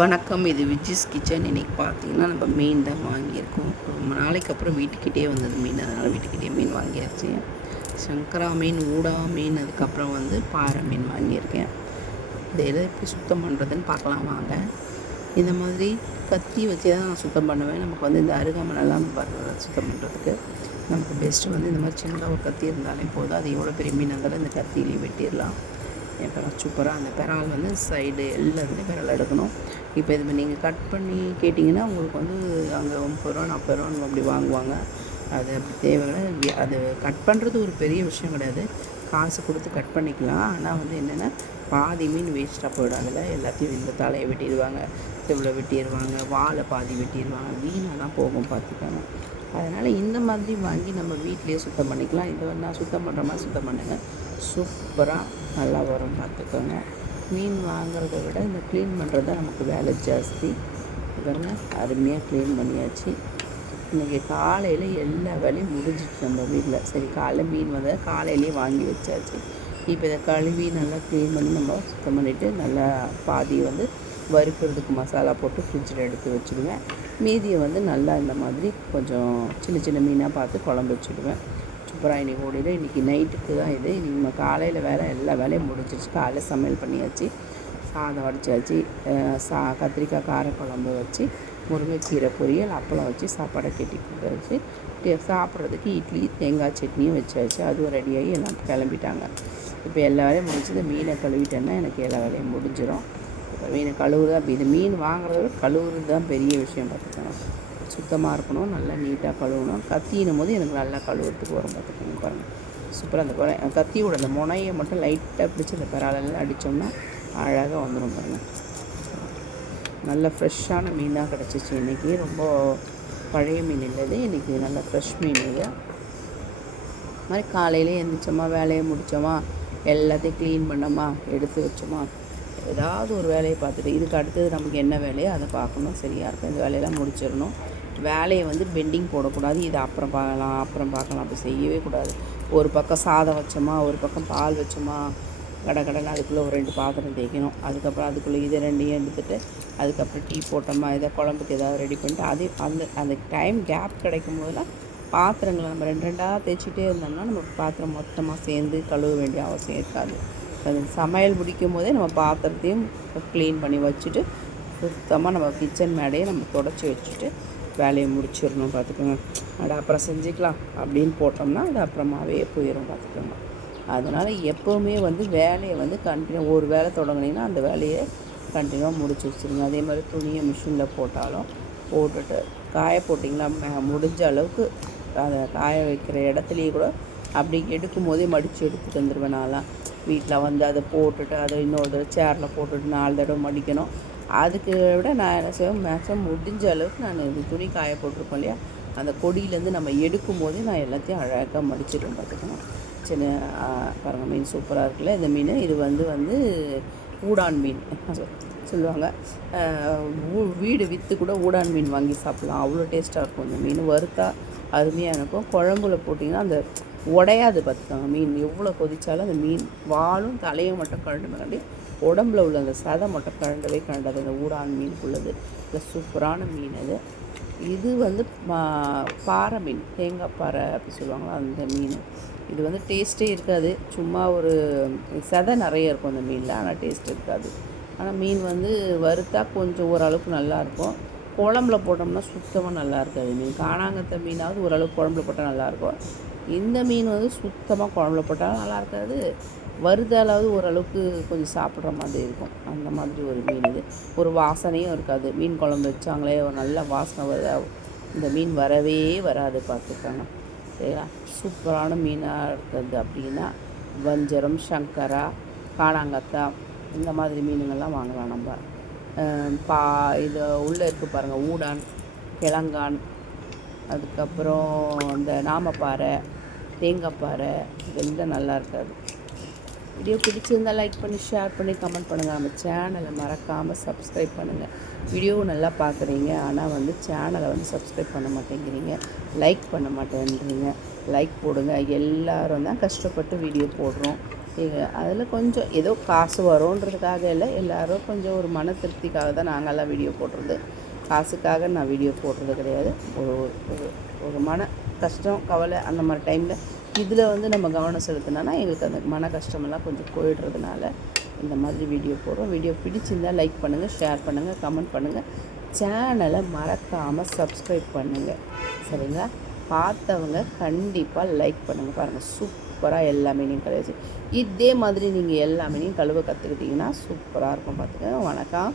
வணக்கம். இது விஜிஸ் கிச்சன். இன்றைக்கி பார்த்தீங்கன்னா நம்ம மீன் தான் வாங்கியிருக்கோம். ரொம்ப நாளைக்கு அப்புறம் வீட்டுக்கிட்டே வந்தது மீன், அதனால் வீட்டுக்கிட்டே மீன் வாங்கியாச்சு. சங்கரா மீன், ஊடா மீன், அதுக்கப்புறம் பாறை மீன் வாங்கியிருக்கேன். இதை எதை எப்படி சுத்தம் பண்ணுறதுன்னு பார்க்கலாம் வாங்க. இந்த மாதிரி கத்தி வச்சு தான் நான் சுத்தம் பண்ணுவேன். நமக்கு இந்த அருகாமனெல்லாம் சுத்தம் பண்ணுறதுக்கு நமக்கு பெஸ்ட்டு இந்த மாதிரி சின்னதாக ஒரு கத்தி இருந்தாலே போதும். அது எவ்வளோ பெரிய மீன் இருந்தாலும் இந்த கத்தியிலே வெட்டிடலாம். என் பெறால் சூப்பராக அந்த பெறால் சைடு எல்லாத்துலேயும் பெறால் எடுக்கணும். இப்போ இது நீங்கள் கட் பண்ணி கேட்டிங்கன்னா உங்களுக்கு அங்கே 30 ரூபா 40 ரூபான்னு அப்படி வாங்குவாங்க. அது அப்படி தேவையான அது கட் பண்ணுறது ஒரு பெரிய விஷயம் கிடையாது. காசு கொடுத்து கட் பண்ணிக்கலாம். ஆனால் என்னென்னா பாதி மீன் வேஸ்ட்டாக போயிடும். அதில் எல்லாத்தையும் இந்த தலையை வெட்டிடுவாங்க, செவ்வில் வெட்டிடுவாங்க, வாழை பாதி வெட்டிடுவாங்க, வீணாக தான் போகும் பார்த்துக்கோங்க. அதனால் இந்த மாதிரி வாங்கி நம்ம வீட்டிலேயே சுத்தம் பண்ணிக்கலாம். இதை நான் சுத்தம் பண்ணுற மாதிரி சுத்தம் பண்ணுங்கள், சூப்பராக நல்லா வரும் பார்த்துக்கோங்க. மீன் வாங்குறத விட இந்த க்ளீன் பண்ணுறது தான் நமக்கு வேலை ஜாஸ்தி. இவங்க அருமையாக க்ளீன் பண்ணியாச்சு. இன்றைக்கி காலையில் எல்லா வேலையும் முடிஞ்சிச்சு நம்ம வீட்டில். சரி, காலையில் மீன் காலையிலேயே வாங்கி வச்சாச்சு. இப்போ இதை கழுவி நல்லா க்ளீன் பண்ணி நம்ம சுத்தம் பண்ணிவிட்டு நல்லா பாதி வறுக்கிறதுக்கு மசாலா போட்டு ஃப்ரிட்ஜில் எடுத்து வச்சுடுவேன். மீதியை நல்லா இந்த மாதிரி கொஞ்சம் சின்ன சின்ன மீனாக பார்த்து குழம்பு வச்சுடுவேன். சூப்பராக இன்றைக்கி ஓடிடும். இன்றைக்கி நைட்டுக்கு தான் இது. இன்றைக்கி நம்ம காலையில் எல்லா வேலையும் முடிஞ்சிருச்சு. காலையில் சமையல் பண்ணியாச்சு, சாதம் வடிச்சாச்சு, கத்திரிக்காய் காரக்குழம்பு வச்சு, முருங்கைக்கீரை பொரியல், அப்பளம் வச்சு சாப்பாடை கட்டி கொடுத்தாச்சு. சாப்பிட்றதுக்கு இட்லி தேங்காய் சட்னியும் வச்சாச்சு. அதுவும் ரெடியாகி எல்லாம் கிளம்பிட்டாங்க. இப்போ எல்லா வேலையும் முடிச்சு இந்த மீனை கழுவிட்டேன்னா எனக்கு எல்லா வேலையும் முடிஞ்சிடும். இப்போ மீனை கழுவுறது தான். இது மீன் வாங்குறத விட கழுவுறது தான் பெரிய விஷயம் பார்த்துக்கணும். சுத்தமாக இருக்கணும், நல்லா நீட்டாக கழுவணும். கத்தினும் போது எனக்கு நல்லா கழுவுறதுக்கு வரும் பார்த்துக்கோங்க. பாருங்கள், சூப்பராக அந்த கத்தியோட அந்த முனையை மட்டும் லைட்டாக பிடிச்சி அந்த பெறாலெல்லாம் அடித்தோம்னா அழகாக வந்துடும் பாருங்கள். நல்ல ஃப்ரெஷ்ஷான மீனாக கிடச்சிச்சு இன்றைக்கி. ரொம்ப பழைய மீன் இல்லது, இன்றைக்கி நல்ல ஃப்ரெஷ் மீன் இது. மாதிரி காலையிலே எழுந்திரிச்சோமா, வேலையை முடித்தோமா, எல்லாத்தையும் க்ளீன் பண்ணோமா, எடுத்து வச்சோமா, ஏதாவது ஒரு வேலையை பார்த்துட்டு இதுக்கு அடுத்தது நமக்கு என்ன வேலையோ அதை பார்க்கணும். சரியாக இருக்கும். இந்த வேலையெல்லாம் முடிச்சிடணும். வேலையை பெண்டிங் போடக்கூடாது. இதை அப்புறம் பார்க்கலாம் அப்படி செய்யவே கூடாது. ஒரு பக்கம் சாதம் வச்சோமா, ஒரு பக்கம் பால் வச்சோமா, கடன்னு அதுக்குள்ளே ஒரு 2 பாத்திரம் தேய்க்கணும். அதுக்கப்புறம் அதுக்குள்ளே இதை 2ஐயும் எடுத்துகிட்டு அதுக்கப்புறம் டீ போட்டோமா, இதை குழம்புக்கு ஏதாவது ரெடி பண்ணிட்டு அதே அந்த டைம் கேப் கிடைக்கும் போதெல்லாம் பாத்திரங்களை நம்ம 2 தேய்ச்சிட்டே இருந்தோம்னா நம்ம பாத்திரம் மொத்தமாக சேர்ந்து கழுவ வேண்டிய அவசியம் இருக்காது. அது சமையல் முடிக்கும் போதே நம்ம பாத்திரத்தையும் க்ளீன் பண்ணி வச்சுட்டு சுத்தமாக நம்ம கிச்சன் மேடையை நம்ம தொடச்சி வச்சுட்டு வேலையை முடிச்சிடணும் பார்த்துக்கோங்க. அப்புறம் செஞ்சுக்கலாம் அப்படின்னு போட்டோம்னா அது அப்புறமாவே போயிடும் பார்த்துக்கோங்க. அதனால் எப்போவுமே வேலையை கண்டினியூ ஒரு வேலை தொடங்குனீங்கன்னா அந்த வேலையை கண்டினியூவாக முடிச்சு வச்சுருங்க. அதே மாதிரி துணியை மிஷினில் போட்டாலும் போட்டுட்டு காய போட்டிங்களா, முடிஞ்ச அளவுக்கு அதை காய வைக்கிற இடத்துலையே கூட அப்படி எடுக்கும் போதே மடித்து எடுத்துகிட்டு வந்துடுவேன். நான்லாம் வீட்டில் அதை போட்டுட்டு அதை இன்னொரு தடவை சேரில் போட்டுட்டு 4 தடவை மடிக்கணும். அதுக்கு விட நான் என்ன செய்வேன், மேக்ஸிமம் முடிஞ்ச அளவுக்கு நான் இந்த துணி காய போட்டிருப்போம் இல்லையா, அந்த கொடியிலேருந்து நம்ம எடுக்கும் போதே நான் எல்லாத்தையும் அழகாக மடிச்சிடுவேன் பார்த்துக்கணும். சின்ன பாருங்கள், மீன் சூப்பராக இருக்குல்ல இந்த மீன். இது ஊடான் மீன் சொல்லுவாங்க. வீடு விற்று கூட ஊடான் மீன் வாங்கி சாப்பிட்லாம். அவ்வளோ டேஸ்ட்டாக இருக்கும் இந்த மீன். வறுத்தா அருமையாக இருக்கும். குழம்புல போட்டிங்கன்னா அந்த உடையாது பார்த்துக்கோங்க. மீன் எவ்வளோ கொதித்தாலும் அந்த மீன் வாலும் தலையும் மட்டும் கழண்டுமே, உடம்புல உள்ள அந்த சதை மட்டும் கழண்டாது. அந்த ஊடான் மீனுக்குள்ளது இல்லை, சூப்பரான மீன் அது. இது பாறை மீன், தேங்காய் பாறை அப்படி சொல்லுவாங்களா அந்த மீன். இது டேஸ்ட்டே இருக்காது. சும்மா ஒரு சதை நிறைய இருக்கும் அந்த மீனில், ஆனால் டேஸ்ட் இருக்காது. ஆனால் மீன் வறுத்தா கொஞ்சம் ஓரளவுக்கு நல்லாயிருக்கும். குழம்புல போட்டோம்னா சுத்தமாக நல்லா இருக்காது மீன். காணாங்கத்த மீனாவது ஓரளவுக்கு குழம்புல போட்டால் நல்லாயிருக்கும். இந்த மீன் சுத்தமாக குழம்புல போட்டாலும் நல்லா இருக்காது. வறுத்தாலாவது ஓரளவுக்கு கொஞ்சம் சாப்பிட்ற மாதிரி இருக்கும். அந்த மாதிரி ஒரு மீன் இது. ஒரு வாசனையும் இருக்காது. மீன் குழம்பு வச்சாங்களே ஒரு நல்ல வாசனை வருது, இந்த மீன் வரவே வராது பார்த்துக்கோங்க. சரிங்களா? சூப்பரான மீனாக இருக்குது அப்படின்னா வஞ்சரம், சங்கரா, காணாங்கத்தா இந்த மாதிரி மீனுங்கள்லாம் வாங்கலாம் நம்ம. இது உள்ளே இருக்குது பாருங்கள், ஊடான், கிழங்கான், அதுக்கப்புறம் இந்த நாமப்பாறை, தேங்காய் பாறை, இதெல்லாம் நல்லா இருக்காது. வீடியோ பிடிச்சிருந்தால் லைக் பண்ணி ஷேர் பண்ணி கமெண்ட் பண்ணுங்கள். நம்ம சேனலை மறக்காமல் சப்ஸ்கிரைப் பண்ணுங்கள். வீடியோ நல்லா பார்க்குறீங்க, ஆனால் சேனலை சப்ஸ்கிரைப் பண்ண மாட்டேங்கிறீங்க, லைக் பண்ண மாட்டேங்கிறீங்க. லைக் போடுங்க. எல்லோரும் தான் கஷ்டப்பட்டு வீடியோ போடுறோம். அதில் கொஞ்சம் ஏதோ காசு வரும்ன்றதுக்காக இல்லை, எல்லோரும் கொஞ்சம் ஒரு மன திருப்திக்காக தான் நாங்கள்லாம் வீடியோ போடுறது. காசுக்காக நான் வீடியோ போடுறது கிடையாது. ஒரு ஒரு ஒரு மன கஷ்டம், கவலை அந்த மாதிரி டைமில் இதில் வந்து நம்ம கவனம் செலுத்தினோன்னா எங்களுக்கு அந்த மன கஷ்டமெல்லாம் கொஞ்சம் போயிடுறதுனால இந்த மாதிரி வீடியோ போடுறோம். வீடியோ பிடிச்சிருந்தால் லைக் பண்ணுங்கள், ஷேர் பண்ணுங்கள், கமெண்ட் பண்ணுங்கள். சேனலை மறக்காமல் சப்ஸ்கிரைப் பண்ணுங்கள். சரிங்களா? பார்த்தவங்க கண்டிப்பாக லைக் பண்ணுங்கள். பாருங்கள், சூப்பராக எல்லா மீனையும் கழுவி இதே மாதிரி நீங்கள் எல்லா மீனையும் கழுவ கற்றுக்கிட்டிங்கன்னா சூப்பராக இருக்கும். பார்த்துக்கங்க. வணக்கம்.